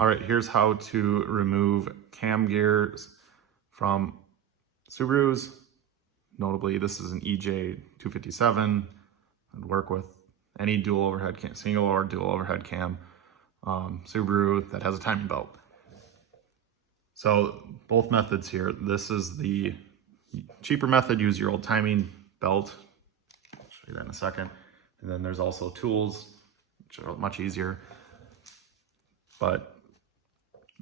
All right, here's how to remove cam gears from Subarus. Notably, this is an ej257. I'd work with any dual overhead cam, single or dual overhead cam Subaru that has a timing belt. So both methods here. This is the cheaper method. Use your old timing belt. I'll show you that in a second. And then there's also tools, which are much easier. But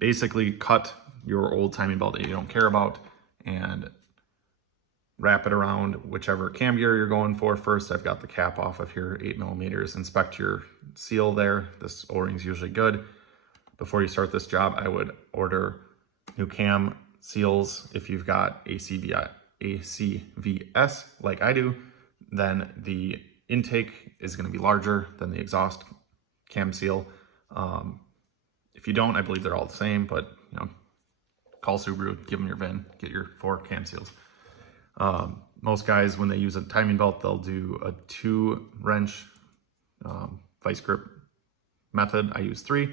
basically cut your old timing belt that you don't care about and wrap it around whichever cam gear you're going for. First, I've got the cap off of here, 8mm. Inspect your seal there. This O-ring's usually good. Before you start this job, I would order new cam seals. If you've got ACVS like I do, then the intake is going to be larger than the exhaust cam seal. If you don't, I believe they're all the same, but you know, call Subaru, give them your VIN, get your 4 cam seals. Most guys, when they use a timing belt, they'll do a 2-wrench vice grip method. I use 3.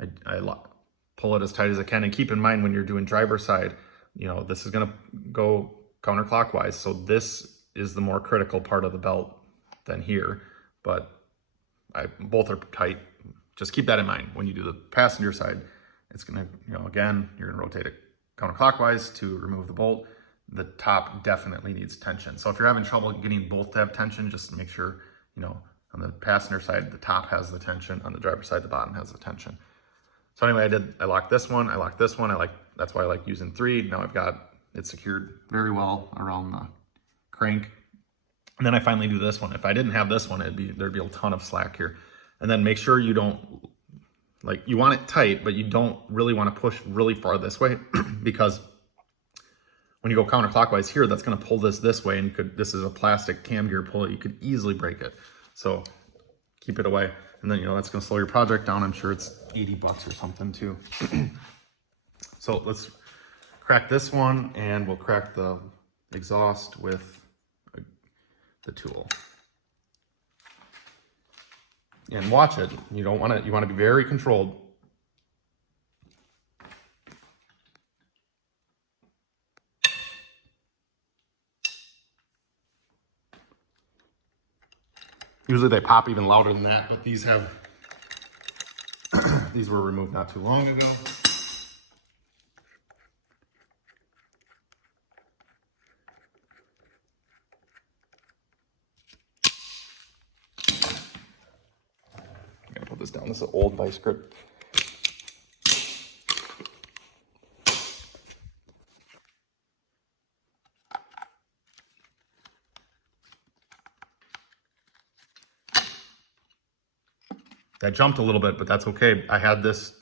I pull it as tight as I can, and keep in mind when you're doing driver's side, you know, this is going to go counterclockwise, so this is the more critical part of the belt than here, but both are tight. Just keep that in mind. When you do the passenger side, it's gonna, you know, again, you're gonna rotate it counterclockwise to remove the bolt. The top definitely needs tension. So if you're having trouble getting both to have tension, just make sure, you know, on the passenger side, the top has the tension. On the driver's side, the bottom has the tension. So anyway, I locked this one, I locked this one. That's why I like using 3. Now I've got it secured very well around the crank. And then I finally do this one. If I didn't have this one, there'd be a ton of slack here. And then make sure you don't, you want it tight, but you don't really want to push really far this way because when you go counterclockwise here, that's going to pull this way, and this is a plastic cam gear pull. You could easily break it. So keep it away. And then, you know, that's going to slow your project down. I'm sure it's $80 or something too. So let's crack this one, and we'll crack the exhaust with the tool. And watch it. You want to be very controlled. Usually they pop even louder than that, but these have these were removed not too long ago. Put this down. This is an old vice grip. That jumped a little bit, but that's okay. I had this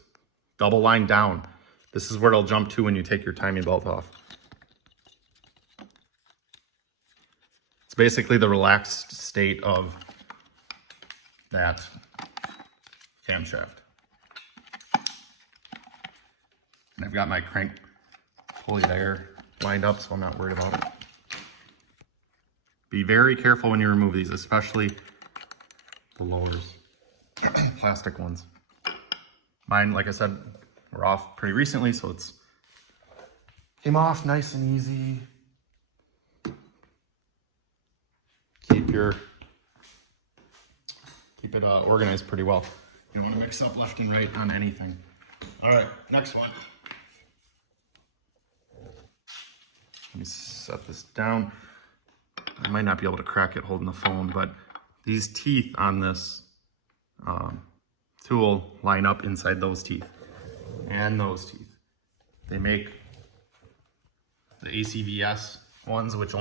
double line down. This is where it'll jump to when you take your timing belt off. It's basically the relaxed state of that camshaft. And I've got my crank pulley there lined up, so I'm not worried about it. Be very careful when you remove these, especially the lowers, plastic ones. Mine, like I said, were off pretty recently, so it's came off nice and easy. Keep it organized pretty well. You don't want to mix up left and right on anything. All right, next one. Let me set this down. I might not be able to crack it holding the phone, but these teeth on this tool line up inside those teeth and those teeth. They make the ACVS ones, which